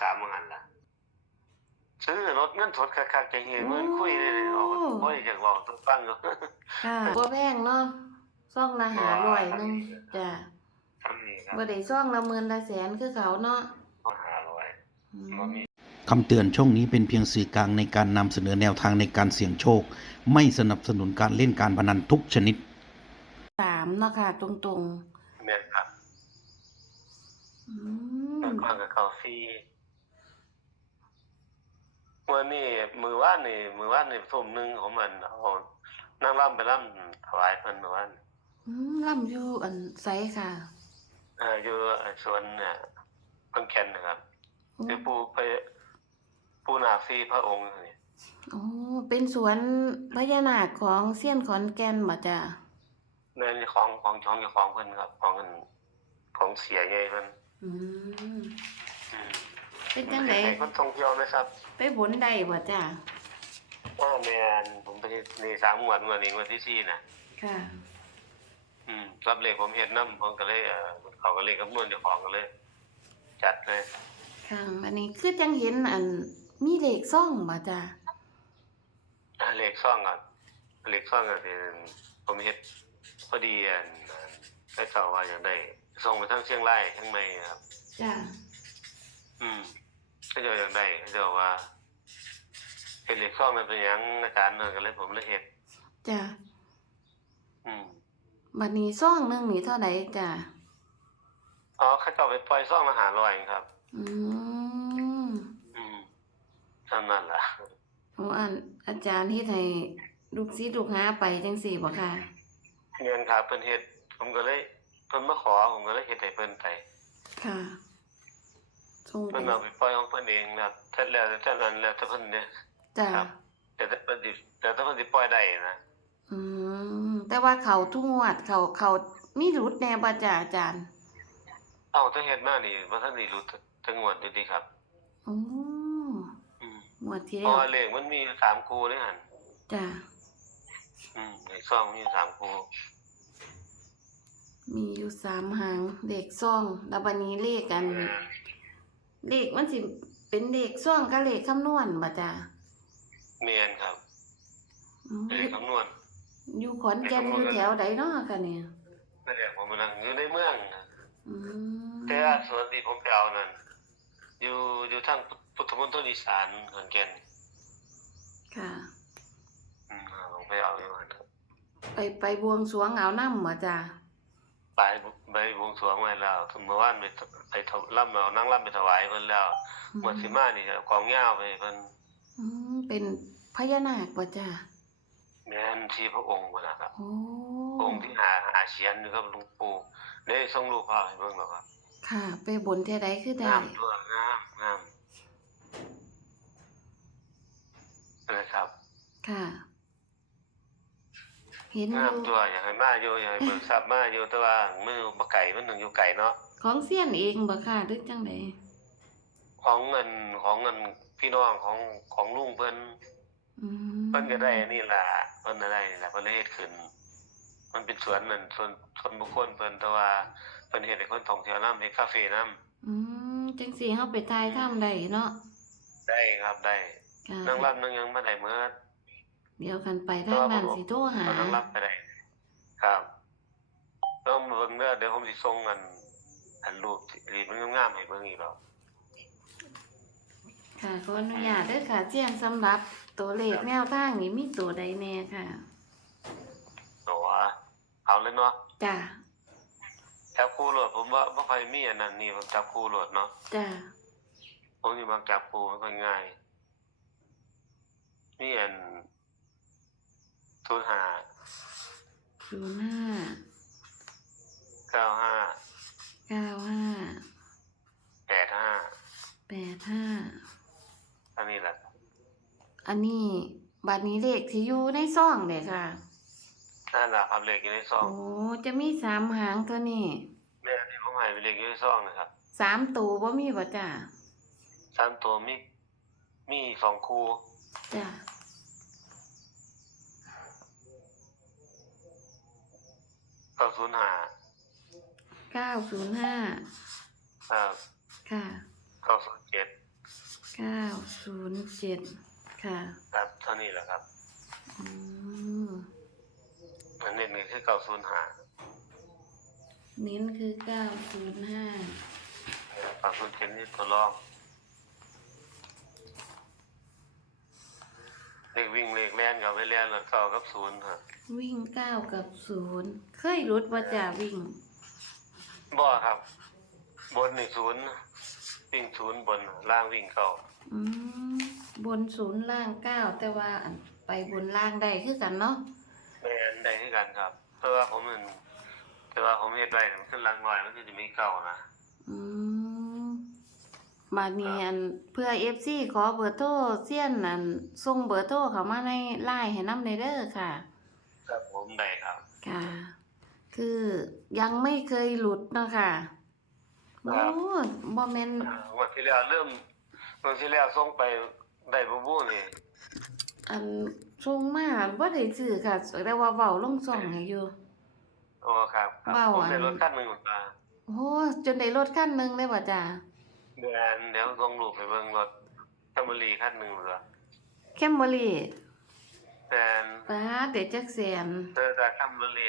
สามหันล่ะซื้อรถเงินสดคักๆจะเห็นเงินคุยเลยเลยเอาบ่อยากบอกตัวฟังอยู่ค่ะบ่แพงเนาะซ่องละหาร้อยหนึงจ้ะทำนี่ครับบ่ได้ซ่องละหมื่นละแสนคือเขาเนาะหาร้อยอืมบ่มีคำเตือนช่องนี้เป็นเพียงสื่อกลางในการนำเสนอแนวทางในการเสี่ยงโชค ไม่สนับสนุนการเล่นการพนันทุกชนิดสามเนาะค่ะ ตรงแม่นครับๆอืม แล้วก็กับเขาฟ รีมื่อนี่มือว่านนี่มือว่านนี่ทุ่มหนึงของมันเอานั่งร่ำไปร่ำถวายเพิ่นเมื่อวานอืมล่ำอยู่อันไสค่ะเอ่ออยู่สวนเนี่ยเพิ่งแคนนะครับโอ้คือปูไปปูนาฟรีพระองค์นี่โอ้เป็นสวนพญานาคของเซียนขอนแก่นบ่จ้ะนั่นของของของเจ้าของเพิ่นครับ ของเพิ่นของเสียไงเพิ่นอืมอืม เป็นจังไดให้คนท่องเที่ยวไหมครับ ไปบนได้บ่จ้ะว่าแม่นผมไปนี่สามงวดงวดนี้งวดที่สี่น่ะ ค่ะ อืมรับเลขผมเฮ็ดนำผมก็เลยเอ่อเขาก็เลยคำนวณเจ้าของก็เลย จัดเลยค่ะอันนี้คือจังเห็นอันมีเลขซ่องบ่จ้ะอ่าเลขซ่องอะเลขซ่องอะที่ผมเฮ็ดพอดีอันอันได้ข่าวว่าอย่างได้ส่งไปทั้งเชียงรายทั้งใหม่ครับ จ้ะอืม ก็เจะอย่างได้เขาเจะว่าเฮ็ดเลขซ่องนั้นเป็นหยังอาจารย์นั่นก็เลยผมเลยเฮ็ดจ้ะอืมบัดนี้ซ่องหนึงนี่เท่าใดจ้ะอ๋อเขาเจ้าไปปล่อยซ่องละ500เองครับ อืมอืมเท่านั้นล่ะ โอ้อันอาจารย์เฮ็ดให้ลูกศิษย์ลูกหาไปจังซี่บ่ค่ะ เงินครับเพิ่นเฮ็ดผมก็เลยเพิ่นมาขอผมก็เลยเฮ็ดให้เพิ่นไปค่ะ ส่งไปเพิ่นเอาไปปล่อยของเพิ่นเองนะครับเสร็จแล้วเท่านั้นแล้วแต่เพิ่นเนี่ยจ้ะครับ แต่ถ้าเพิ่นสิแต่ถ้าเพิ่นสิปล่อยได้นะอืมแต่ว่าเขาทุกงวดเขาเขามีหลุดแน่บ่จ้ะอาจารย์เอ้าถ้าเฮ็ดมานี่บ่ทันได้รู้ถึงงวดอยู่ดีครับ โอ้อืมงวดที่เพแล้ราะวว่าเลขมันมีสามคู่ด้วยหั่นจ้ะอืมเลขซ่องมีสามคู่ มีอยู่สามหางเลขซ่องแล้วบัดนี้เลขกัน เลขมันสิเป็นเลขซ่องกับเลขคำนวณบ่จ้ะแม่นครับอืมเลขคำนวณอยู่ขอนแก่นอยู่แถวใดเนาะกันเนี่ยนั่นแหละผมมานั่งอยู่ในเมืองนะอืมแต่ว่าส่วนที่ผมไปเอานั่นอยู่อยู่ทางพุทธมณฑลอีสานขอนแก่นค่ะ อืมผมไปเอาอยู่หั่นครับไปไปบวงสรวงเอาน้ำบ่จ้ะ ไปไปบวงสรวงไว้แล้วเมื่อวานไปไปถวล่ำเอานั่งล่ำไปถวายเพิ่นแล้วอืเมื่อสิมานี่ก็ของยาวไปเพิ่นอืมเป็นพญานาคบ่จ้ะแม่นที่พระองค์พุ่นนะครับโอ้องค์ที่หาหาเชียนอยู่กับหลวงปู่ได้ส่งรูปภาพให้เบิ่งแล้วครับค่ะ ไปบนเท่าใดคือได้งามด้วยงามงามนะครับ ค่ะ เห็นองามยู่ตัวอยากให้มาอยู่อยากให้เบิกทรัพย์มาอยู่แต่ว่ามันอยู่บ่ไกลมันถึงอยู่ไกลเนาะของเสี้ยนเองบ่ค่ะหรือจังไดของเงินของเงินพี่น้องของของลุงเพิ่นอืมเพิ่นก็ได้อันนี่ล่ะเพิ่นก็ได้นี่ล่ะเพิ่นเลยเฮ็ดขึ้น มันเป็นสวนนั่นส่วนส่วนบุคคลเพิ่นแต่ว่าเพิ่นเฮ็ดให้คนท่องเที่ยวนำเฮ็ดคาเฟ่นำอืมจังสิเฮาไปทายถ้ำได้เนาะได้ครับได้ค่ะนั่งรับนั่งหยังมาได้เมื่อ เดี๋ยวกันไปทางนั้นสิโทรหาเอานั่งรับไปได้ครับต้องเบิ่งเด้อเดี๋ยวผมสิส่งอันอันรูปที่มันงามๆให้เบิ่งอีกรอบค่ะขออนุญาตเด้อค่ะเจียงสำหรับตัวเลขแนวทางนี่มีตัวใดแน่ค่ะ ตัวเอาเลยเนาะจ้ะจับคู่โหลดผมว่าบ่ค่อยมีอันนั้นนี่ผมจับคู่โหลดเนาะจ้ะผมนี่มักจับคู่มันก็ง่ายมีอัน ศูนย์ห้าศูนย์ห้าเก้าห้าเก้าห้าแปดห้าแปดห้าอันนี้แหละอันนี้บัตรนี้เลขที่อยู่ในซ่องเลยค่ะนั่นแหละครับเลขอยู่ในซองโอ้จะมีสามหางตัวนี้แม่ที่ผมให้เป็นเลขอยู่ในซองนะครับสามตัวบ่มีบ่จ้ะสามตัวมีมีสองคู่จ้ะ ก้าศูนย์ห้าเก้าศูนย์ห้าอ่าค่ะเก้าศูนย์เจ็ดเก้าศูนย์เจ็ดค่ะครับเท่านี้แหละครับอืมอันนี้นี่คือเก่าศูนย์หาเน้นคือเก้าศูนย์ห้าฝั่งศูนย์เจ็ดนี่ตัวรองเลขวิ่งเลขแล่นกับไม่แล่นแล้วเก้ากับศูนย์ครับ วิ่งเก้ากับศูนย์เคยรุดว่าจะวิ่ง บ่ครับ บนนี่ศูนย์วิ่งศูนย์บนล่างวิ่งเก้าอืมบนศูนย์ล่างเก้าแต่ว่าอันไปบนล่างได้คือกันเนาะแม่นได้คือกันครับ เพราะว่าผมมันแต่ว่าผมเฮ็ดไว้มันขึ้นล่างน้อยมันก็จะมีเก้านะอืมบาดนี้อันเพื่อ FC ขอเบอร์โทรเสี้ยนอันส่งเบอร์โทรเข้ามาในไลน์ให้นำเด้อค่ะ ครับผมได้ครับ ค่ะ คือยังไม่เคยหลุดเนาะค่ะครัโอ้บบ่แม่นอ่าวันที่แล้วเริ่มวันที่แล้วส่งไปได้บ่บู้นี่อันส่งมาบ่ได้ซื้อค่ะแต่ว่าเว้าลงซ่องให้อยู่ โอ้ครับครับว้าวผมได้อัน รถคันหนึงมาโอ้จนได้รถคันหนึงเลยบ่จ้าเดือนเดี๋ยวส่งรูปไปเบิ่งรถคัมรีคันหนึงเหรอแคมเบอรี่ แต่ป้าดเด็ดจักแสนเจอแต่คัมรี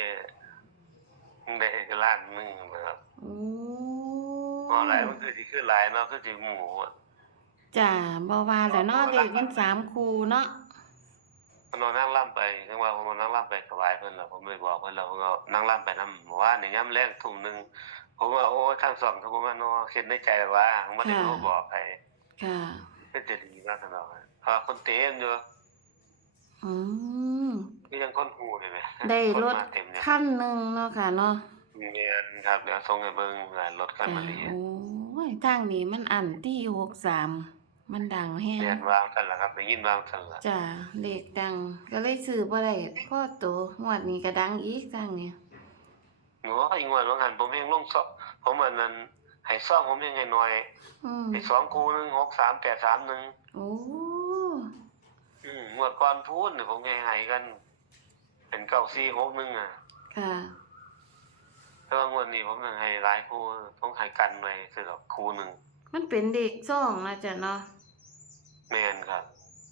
ได้ล้านหนึงนะครับโอ้พอหลายมันคือสิคือหลายเนาะคือสิหมู่อะจ้าบ่ว่าแหล้วเนาะเลขมันสามคู่เนาะมันเอานั่งล่ำไปจังว่าผมเอานั่งล่ำไปถวายเพิ่นแล้วผมเลยบอกเพิ่นแล้วผมก็นั่งล่ำไปนำว่านี่ยามแรงทุ่มหนึงผมว่าโอ้ยข้างสองเขาผมว่าเนาะคิดในใจว่าผมบ่ได้โทรบอกใครค่ะ เป็นจะดีมากสำหรับเพราะว่าคนเต็มอยู่ อืมนี่ยังคนหูเลยไหมได้รถคนมาเต็มเนี่ยคันหนึงเนาะค่ะเนาะเมียนครับเดี๋ยวส่งให้เบิ่งงานรถคันจ้ามาลีโอ้ยทางนี้มันอันที่63มันดังแฮงเมียนวางกันละครับได้ยินวางกันละจ้าเลขดัง ก็เลยซื้อบ่ได้พ่อโตงวดนี้ก็ดังอีกทางนี้หนูว่าอีกวันว่างานผมเองลงซอกผมอันนั้นให้ซ่อมผมยังไงหน่อยอืมให้สองคูหนึงหกสามแปดสามหนึ่งโอ้อืม งวดก่อนพูดเนี่ยผมให้ให้กัน เป็นเก้าสี่หกหนึ่งอะค่ะแต่ว่างวดนี้ผมยังให้หลายคู่ต้องให้กันไว้คือดอกคู่หนึ่งมันเป็นเด็กซ่องนะจ้ะเนาะแมนครับ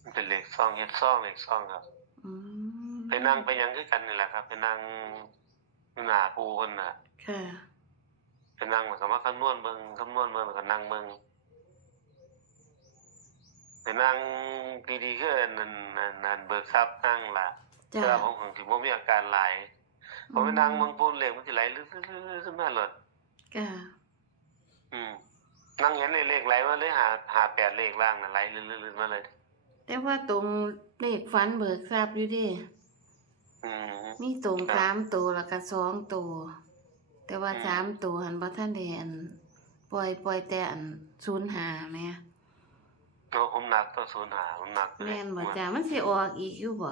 มันเป็นเหล็กซองเฮ็ดซองเหล็กซองครับอืมไปนั่งไปหยังคือกันนี่แหละครับไปนั่งอยู่หน้าปูคนน่ะค่ะ ไปนั่งแล้วก็มาคำนวณเบิ่งคำนวณเบิ่งแล้วก็นั่งเบิ่ง ไปนั่งดีๆคืออันนั้นอันนั้นเบิกทรัพย์นั่งล่ะจ้ะแต่ว่าผมถึงที่บ่มีอาการหลายผมไปนั่งเบิ่งปูนเหล็กมันสิไหลลื่นๆๆขึ้นมาเลยค่ะอืมนั่งเห็นเลขเลขไหลมาเลยหาหาแปดเลขล่างน่ะไหลลื่นๆๆมาเลย แต่ว่าตรงเลขฝันเบิกทราบอยู่เดิอืมมีตรงครับสามตัวแล้วก็สองตัวแต่ว่าอืมสามตัวหันบ่ทันได้อันปล่อยปล่อยแต่อันศูนย์หาแหม่ เนาะผมหนักตัวศูนย์หาผมหนักเลยแม่นบ่จ้ะมันสิออกอีกอยู่บ่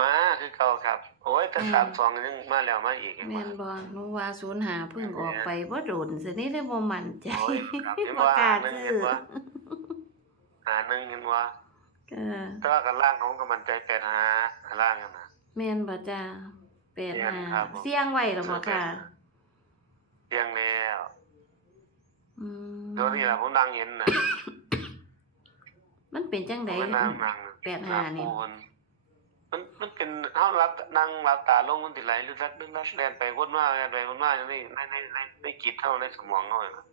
มาคือเก่าครับ โอ้ยแต่แม่นสามสองยังมาแล้วมาอีกเห็นแม่บ่นบ่หนูว่าศูนย์หาเพิ่งออกไปบ่โดนสินี่เลยบ่มั่นใจโอ้ยครับเห็นบ่ว่ากล้าหนึ่งซื้เห็นอว่าหาหนึ่งเห็นว่าก็แต่ว่ากันล่างของกำมันใจแปดหาล่างกันนะแม่นบ่จ้ะแปดแม่นหาครับผมเสี่ยงไว้แล้วบ่ค่ะเที่ยงแล้วอืมเดี๋ยวนี้แหละผมนั่งเห็นนะมัน เป็นจังผมไดก็นั่งนั่งแปดหานี่ปูมันมันมันเป็นเฮารับนั่งรับตาลงมันสิไหลลึกลักลึกลักแล่นไปวนมาแล่นไปวนมาอย่างนี้ในในในในจิตเฮาในสมองเฮาน่ะ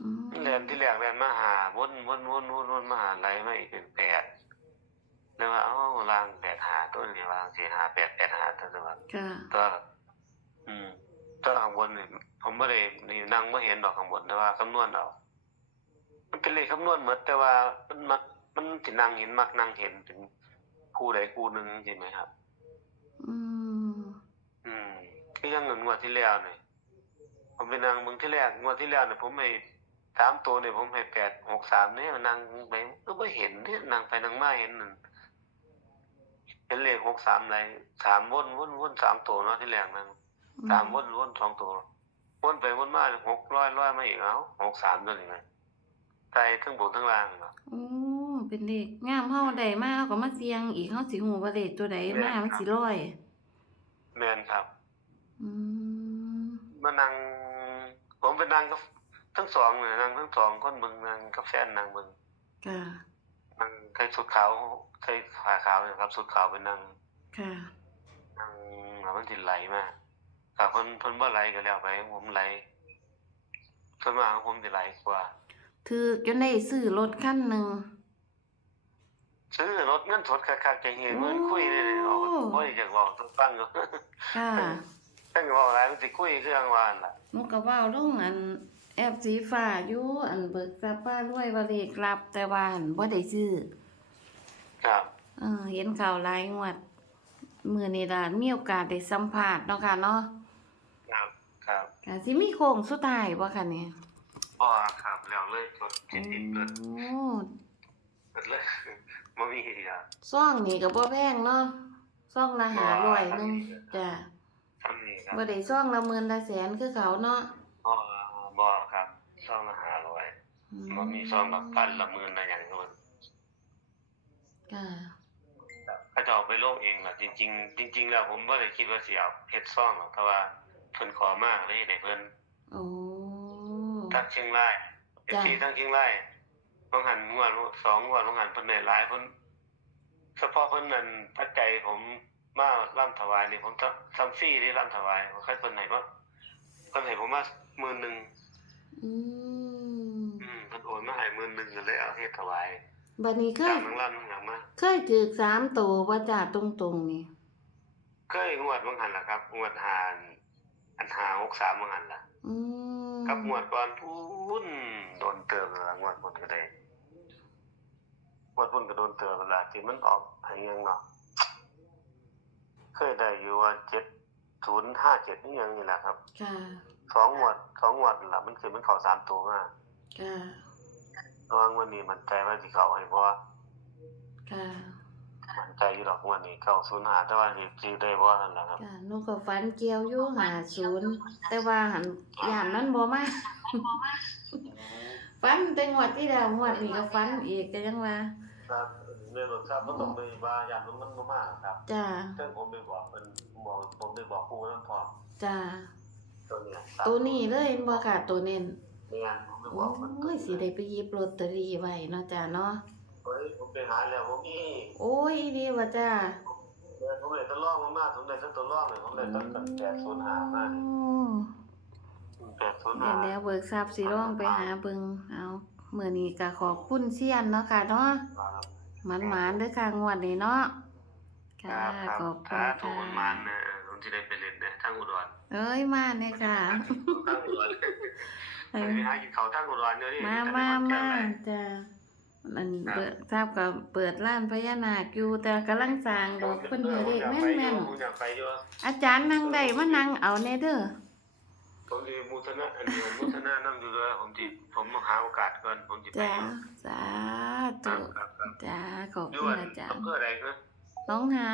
อืมแล่นที่แรกแล่นมาหาวนวนวนวนวนมาหาไหลมาอีกเป็นแปดแล้วว่าเอ้าล่างแปดหาตัวนี้ว่าสิหาแปดแปดหาตัวว่าค่ะก็อืมถ้าข้างบนนี่ผมไม่ได้นี่นั่งไม่เห็นดอกข้างบนแต่ว่าคำนวณเอา มันเป็นเลขคำนวณหมดแต่ว่ามันมักมันสินั่งเห็นมักนั่งเห็นเป็นคู่ใดคู่หนึ่งใช่ไหมครับ อืม อืมก็ยังเงินงวดที่แล้วเนี่ยผมไปนั่งเมืองที่แรกงวดที่แล้วเนี่ยผมให้สามตัวเนี่ยผมให้แปดหกสามเนี่ยมันนั่งไปก็ไม่เห็นเนี่ยนั่งไปนั่งมาเห็นนั่นเห็นเลขหกสามอะไรสามวนวนวนสามตัวเนาะที่แรกนั่งสามวนวนสองตัววนไปวนมาหกร้อยร้อยมาอีกเอาหกสามตัวนี่ไง ใจทั้งบนทั้งล่างเนาะโอ้เป็นเลขงามเฮาได้มาเฮาก็มาเสี่ยงอีกเฮาสิฮู้ว่าเลขตัวใดแม่มานมันสิร้อย แมนครับ อืมมานั่งผมไปนั่งก็ทั้งสองเนี่ยนั่งทั้งสองคนเบิ่งนั่งกับแฟนนั่งเบิ่งค่ะนั่งใส่ชุดขาวใส่ผ้าขาวเนะครับชุดขาวไปนั่งค่ะนั่งแล้วมันสิไหลมาถ้าเพิ่นเพิ่นบ่ไหลก็แล้วไปผมไหลส่วนมากของผมสิไหลกว่า ถือจนได้ซื้อรถคันหนึ่งซื้อรถเงินสดคักๆจะเห็นเงินคุยเลยๆออกโอ้บ่ได้อยากเว้าทุกฟังอยู่ค่ะตั้งเว้าหลายมันสิคุยเครื่องวานล่ะหนูก็เว้าลงอันแอปสีฟ้าอยู่อันเบิกทรัพย์ป้ารวยว่าเลขรับ แต่ว่าอันบ่ได้ซื้อครับเออเห็นข่าวหลายงวดมื้อนี้ล่ะมีโอกาสได้สัมภาษณ์เนาะค่ะเนาะครับครับก็สิมีโค้งสุดท้ายบ่คะเนี่ยบ่ครับ แล้วเลยจดจิตติดเกินโอ้เกิดเลยบ่มีอะซ่องนี่ก็บ่แพงเนาะซ่องละ500นึงจ้ะทำนี่ครับบ่ได้ซ่องละหมื่นละแสนคือเขาเนาะบ่บ่ครับซองละ500อืบ่มีซองละพันละหมื่นละหยังโน่นค่ะเขาจะเอาไปลงเองล่ะจริง ๆ จริง ๆ แล้วผมบ่ได้คิดว่าสิเอาเฮ็ดซองหรอกแต่ว่าเพิ่นขอมาเลยให้เพิ่นโอ้ทั้งเชียงราย จ้ะที่ทั้งเชียงรายบางหันงวดสองงวดบางหันเพิ่นได้หลายเพิ่นเฉพาะเพิ่นนั่นพัดใจผมมาร่ำถวายนี่ผมซัมซี่นี่ร่ำถวายบ่เคยเพิ่นให้ว่าเพิ่นให้ผมมาหมื่นหนึงอืมอืมเพิ่นโอนมาให้หมื่นหนึงก็เลยเอาเฮ็ดถวายบัดนี้เคตายมทั้งร่ำทั้งหยังมาเคยถือสามตัวว่าจ่าตรงๆนี่เคยงวดบางหันล่ะครับงวดหานอันหา63บางหันล่ะอืมกับงวดก่อนพูนโดน เติมแล้วงวดพุ่นก็ได้งวดพุ่นก็โดนเติมเวลาที่มันออกให้ยังเนาะเคยได้อยู่ว่า7057นี่ยังนี่แหละครับค่ะสองงวดสองงวดล่ะมันคือมันเข้าสามตัวมาค่ะระหว่างวันนี้มันใจว่าสิเข้าให้บ่ค่ะมันใจอยู่ดอกงวดนี้เข้า05แต่ว่าสิสิได้บ่นั่นแหละครับค่ะหนูก็ฝันเกี่ยวอยู่หาศูนย์แต่ว่าหันย่านนั้นบ่มา ฝันแต่งวดที่แล้วงวดนี้ก็ฝันอีกก็ยังว่าครับเรื่องของครับบ่ต้องไปว่าย่านมันบ่มาครับจ้าซึ่งผมไปบอกเพิ่นบอกผมไปบอกครูนั่นพอจ้าตัวเนี้ยตัวนี้เลยเห็นบ่ค่ะตัวเน้นเนี่ยผมไปโบอกเพิ่นอ้ยสิได้ไปหยิบลอตเตอรี่ไว้เนาะจ้าเนาะเฮ้ยผมไปหาแล้วผมมีโอ้ยดีว่าจ้าเออผมเลยทดลองมันมาผมเลยทดลองเลยผมเลยตั้งแต่แปดศูนย์ห้ามาโอ้ แปดศูนย์เดี๋ยห้าวแล้วเบิกทรัพย์สิร้องไปหาเบิงเอามื้อนี้ก็ขอบคุณเซียนเนาะค่ะเนาะหมันๆเด้อค่ะงวดนี้เนาะคค่ะรับครับขอบคุถ้าณถูกค่ะมันมันนะผมจะได้ไปเล่นนะทางอุดรเอ้ยมาเนี่ยค่ะทางอุดรเออไปหากินเขาวทางอุดรเดี๋ยวนี้มามามาจ้ะอันเปิดทราบกับเปิดร้านพญานาคอยู่แต่กำลังสร้างดอกเพิ่นให้เด็กแม่นผมอยากไปอยู่ๆอาจารย์นั่งได้มานั่งเอาแน่เด้อ ผมสิมุทนะอันนี้ผมมุทนะนํอยู่เลยผมสิผมหาโอกาสก่อนผมสิไปจ้าอยู่สาครัธุบครับครับจ้าขอบอยู่คุณอันอาจารอำย์เภอใดครับน้องหา